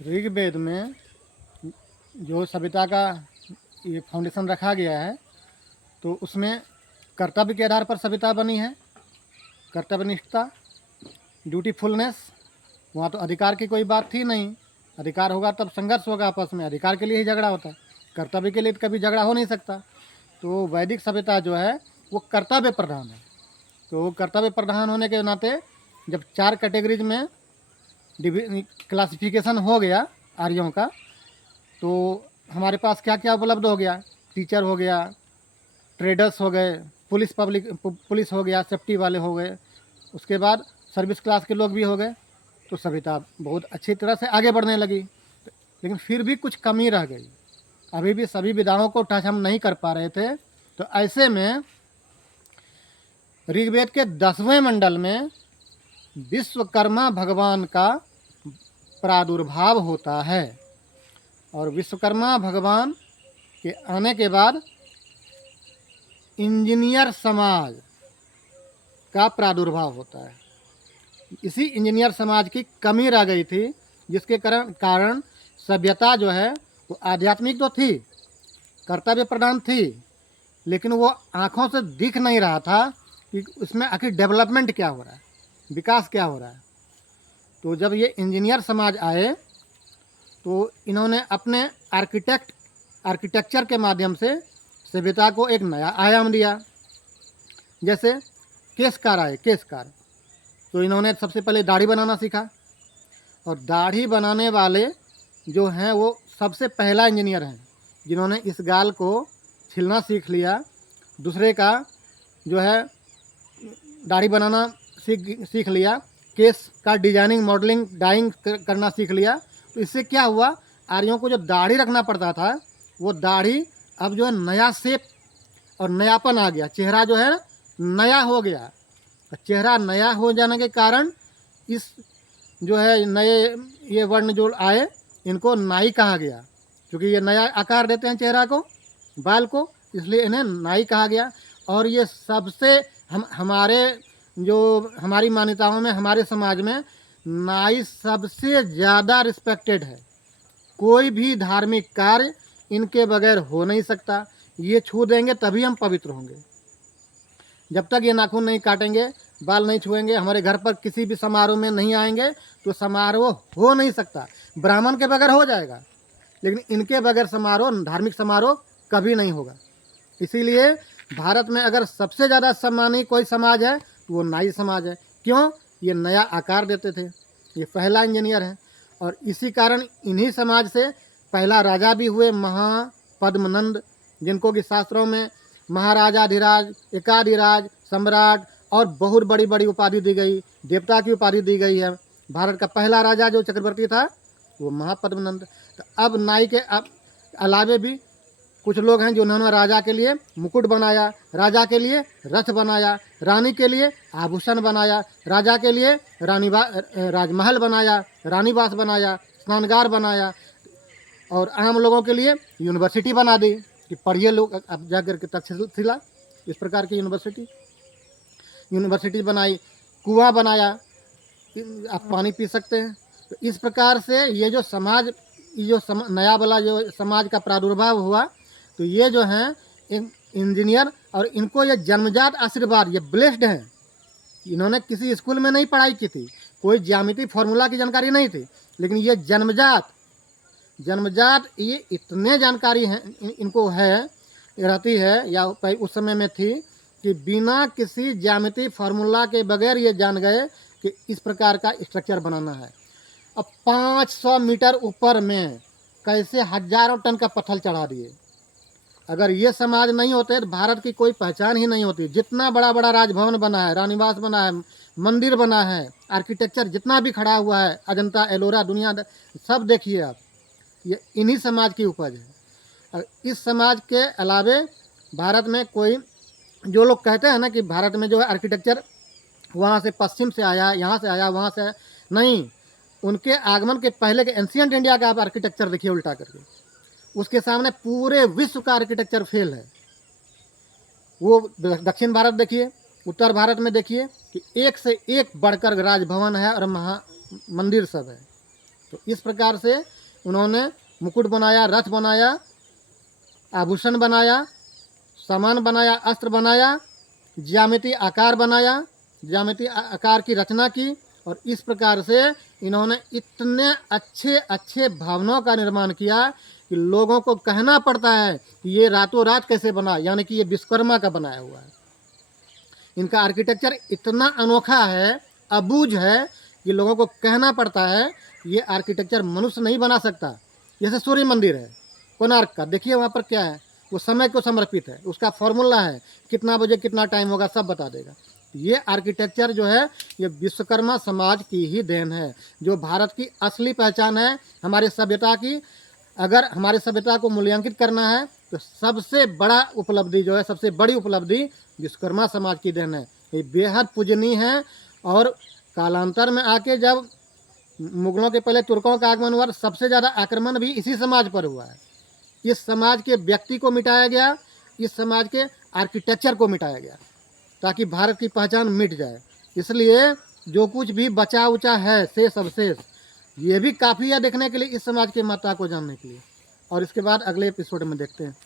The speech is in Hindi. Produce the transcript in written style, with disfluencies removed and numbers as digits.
ऋग्वेद में जो सभ्यता का ये फाउंडेशन रखा गया है, तो उसमें कर्तव्य के आधार पर सभ्यता बनी है। कर्तव्यनिष्ठता, ड्यूटीफुलनेस। वहाँ तो अधिकार की कोई बात थी नहीं। अधिकार होगा तब संघर्ष होगा आपस में, अधिकार के लिए ही झगड़ा होता है, कर्तव्य के लिए तो कभी झगड़ा हो नहीं सकता। तो वैदिक सभ्यता जो है वो कर्तव्य प्रधान है। तो कर्तव्य प्रधान होने के नाते जब 4 कैटेगरीज में क्लासिफिकेशन हो गया आर्यों का, तो हमारे पास क्या क्या उपलब्ध हो गया। टीचर हो गया, ट्रेडर्स हो गए, पुलिस हो गया, सेफ्टी वाले हो गए, उसके बाद सर्विस क्लास के लोग भी हो गए। तो सभ्यता बहुत अच्छी तरह से आगे बढ़ने लगी, लेकिन फिर भी कुछ कमी रह गई। अभी भी सभी विधाओं को टच हम नहीं कर पा रहे थे। तो ऐसे में ऋग्वेद के 10वें मंडल में विश्वकर्मा भगवान का प्रादुर्भाव होता है, और विश्वकर्मा भगवान के आने के बाद इंजीनियर समाज का प्रादुर्भाव होता है। इसी इंजीनियर समाज की कमी रह गई थी, जिसके कारण सभ्यता जो है वो आध्यात्मिक तो थी, कर्तव्य प्रधान थी, लेकिन वो आँखों से दिख नहीं रहा था कि उसमें आखिर डेवलपमेंट क्या हो रहा है, विकास क्या हो रहा है। तो जब ये इंजीनियर समाज आए तो इन्होंने अपने आर्किटेक्चर के माध्यम से सभ्यता को एक नया आयाम दिया। जैसे केशकार आए, केशकार, तो इन्होंने सबसे पहले दाढ़ी बनाना सीखा, और दाढ़ी बनाने वाले जो हैं वो सबसे पहला इंजीनियर हैं जिन्होंने इस गाल को छीलना सीख लिया। दूसरे का जो है दाढ़ी बनाना सीख लिया, केस का डिजाइनिंग, मॉडलिंग, डाइंग करना सीख लिया। तो इससे क्या हुआ, आर्यों को जो दाढ़ी रखना पड़ता था वो दाढ़ी अब जो है नया शेप और नयापन आ गया, चेहरा जो है नया हो गया। चेहरा नया हो जाने के कारण इस जो है नए ये वर्ण जो आए इनको नाई कहा गया, क्योंकि ये नया आकार देते हैं चेहरा को, बाल को, इसलिए इन्हें नाई कहा गया। और ये सबसे हमारे जो हमारी मान्यताओं में, हमारे समाज में नाई सबसे ज़्यादा रिस्पेक्टेड है। कोई भी धार्मिक कार्य इनके बगैर हो नहीं सकता। ये छू देंगे तभी हम पवित्र होंगे। जब तक ये नाखून नहीं काटेंगे, बाल नहीं छुएंगे, हमारे घर पर किसी भी समारोह में नहीं आएंगे, तो समारोह हो नहीं सकता। ब्राह्मण के बगैर हो जाएगा, लेकिन इनके बगैर समारोह, धार्मिक समारोह कभी नहीं होगा। इसीलिए भारत में अगर सबसे ज़्यादा सम्मानी कोई समाज है तो वो नाई समाज है। क्यों? ये नया आकार देते थे, ये पहला इंजीनियर है। और इसी कारण इन्हीं समाज से पहला राजा भी हुए महापद्मनंद, जिनको कि शास्त्रों में महाराजाधिराज, एकाधिराज, सम्राट और बहुत बड़ी बड़ी उपाधि दी गई, देवता की उपाधि दी गई है। भारत का पहला राजा जो चक्रवर्ती था वो महापद्मनंद। तो अब नाई के अलावे भी कुछ लोग हैं जो उन्होंने राजा के लिए मुकुट बनाया, राजा के लिए रथ बनाया, रानी के लिए आभूषण बनाया, राजा के लिए राजमहल बनाया, रानीवास बनाया, स्नानगार बनाया, और आम लोगों के लिए यूनिवर्सिटी बना दी कि पढ़िए लोग अब जाकर के तक्षशिला, इस प्रकार की यूनिवर्सिटी बनाई, कुआं बनाया, आप पानी पी सकते हैं। तो इस प्रकार से ये जो समाज, नया वाला जो समाज का प्रादुर्भाव हुआ, तो ये जो हैं इंजीनियर, और इनको ये जन्मजात आशीर्वाद, ये ब्लेस्ड हैं। इन्होंने किसी स्कूल में नहीं पढ़ाई की थी, कोई ज्यामिति फॉर्मूला की जानकारी नहीं थी, लेकिन ये जन्मजात ये इतने जानकारी है इनको रहती है, या उस समय में थी, कि बिना किसी ज्यामिति फार्मूला के बगैर ये जान गए कि इस प्रकार का स्ट्रक्चर बनाना है। अब 500 मीटर ऊपर में कैसे हजारों टन का पत्थर चढ़ा दिए। अगर ये समाज नहीं होते तो भारत की कोई पहचान ही नहीं होती। जितना बड़ा बड़ा राजभवन बना है, रानीवास बना है, मंदिर बना है, आर्किटेक्चर जितना भी खड़ा हुआ है, अजंता, एलोरा, दुनिया सब देखिए आप, ये इन्हीं समाज की उपज है। इस समाज के अलावे भारत में कोई, जो लोग कहते हैं ना कि भारत में जो है आर्किटेक्चर वहाँ से पश्चिम से आया, यहाँ से आया, वहाँ से, नहीं, उनके आगमन के पहले के एंशिएंट इंडिया का आप आर्किटेक्चर देखिए उल्टा करके, उसके सामने पूरे विश्व का आर्किटेक्चर फेल है। वो दक्षिण भारत देखिए, उत्तर भारत में देखिए कि एक से एक बढ़कर राजभवन है और मंदिर सब है। तो इस प्रकार से उन्होंने मुकुट बनाया, रथ बनाया, आभूषण बनाया, सामान बनाया, अस्त्र बनाया, ज्यामिति आकार बनाया, ज्यामिति आकार की रचना की, और इस प्रकार से इन्होंने इतने अच्छे अच्छे भवनों का निर्माण किया कि लोगों को कहना पड़ता है कि ये रातों रात कैसे बना, यानी कि ये विश्वकर्मा का बनाया हुआ है। इनका आर्किटेक्चर इतना अनोखा है, अबूझ है, कि लोगों को कहना पड़ता है ये आर्किटेक्चर मनुष्य नहीं बना सकता। जैसे सूर्य मंदिर है कोणार्क का, देखिए वहाँ पर क्या है, वो समय को समर्पित है, उसका फॉर्मूला है, कितना बजे कितना टाइम होगा सब बता देगा। ये आर्किटेक्चर जो है ये विश्वकर्मा समाज की ही देन है, जो भारत की असली पहचान है हमारी सभ्यता की। अगर हमारी सभ्यता को मूल्यांकित करना है तो सबसे बड़ा उपलब्धि जो है, सबसे बड़ी उपलब्धि विश्वकर्मा समाज की देन है। ये बेहद पूजनीय है, और कालांतर में आके जब मुगलों के पहले तुर्कों का आगमन हुआ, सबसे ज़्यादा आक्रमण भी इसी समाज पर हुआ है। इस समाज के व्यक्ति को मिटाया गया, इस समाज के आर्किटेक्चर को मिटाया गया, ताकि भारत की पहचान मिट जाए। इसलिए जो कुछ भी बचा उचा है, शेष अवशेष, ये भी काफ़ी है देखने के लिए, इस समाज की महत्ता को जानने के लिए। और इसके बाद अगले एपिसोड में देखते हैं।